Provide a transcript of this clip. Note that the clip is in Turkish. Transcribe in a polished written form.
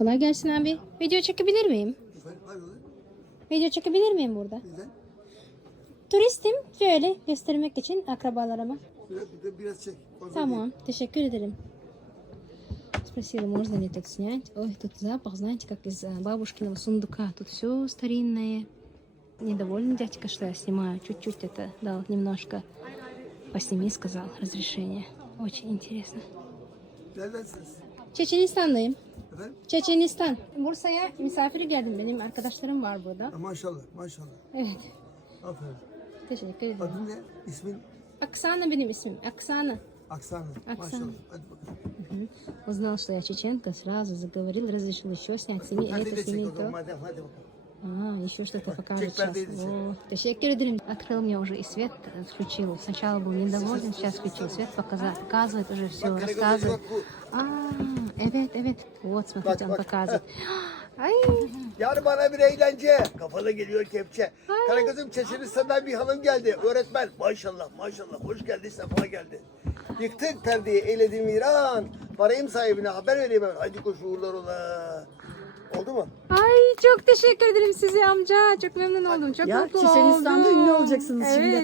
Kolay gelsin abi. Video çekebilir miyim? Video çekebilir miyim burada? Neden? Turistim. Şöyle göstermek için akrabalarıma. Biraz çek. Tamam. Teşekkür ederim. Спросила, можно ли тут снять. Ой, тут запах, знаете, как из бабушкиного сундука. Тут все старинное. Недоволен дядька, что я снимаю. Чуть-чуть это дал немножко. Посними, сказал, разрешение. Очень интересно. Neredensiniz? Çeçenistan'dayım. Efendim? Çeçenistan. Bursa'ya misafir geldim. Benim arkadaşlarım var burada. Maşallah, maşallah. Evet. Aferin. Teşekkür ederim. Adın ne? İsmin? Оксана benim ismim. Оксана. Aksana. Aksana. Maşallah. Hadi bakalım. Узнал, что я чеченка, сразу заговорил, разрешил еще снять. Сними Hadi это, de çek сними o zaman. то. Hadi bakalım. Еще что-то покажет сейчас. передачи. О, teşekkür ederim. Открыл мне уже и свет включил. Сначала был недоволен, сейчас включил свет, показывает уже все, рассказывает. Evet, evet. Вот, смотрите, он показывает. Ay, Yani bana bir eğlence. Kafana geliyor kepçe. Karagöz'üm Çeçenistan'dan bir hanım geldi. Öğretmen. Maşallah, maşallah. Hoş geldi, sefa geldi. Yıktık perdeyi, eyledim viran. Varayım sahibine haber vereyim hemen. Hadi koş uğurlar ola. Oldu mu? ay çok teşekkür ederim size amca. Çok memnun oldum. Çok Ya mutlu Çeçenistan'da oldum. ünlü olacaksınız evet, şimdi.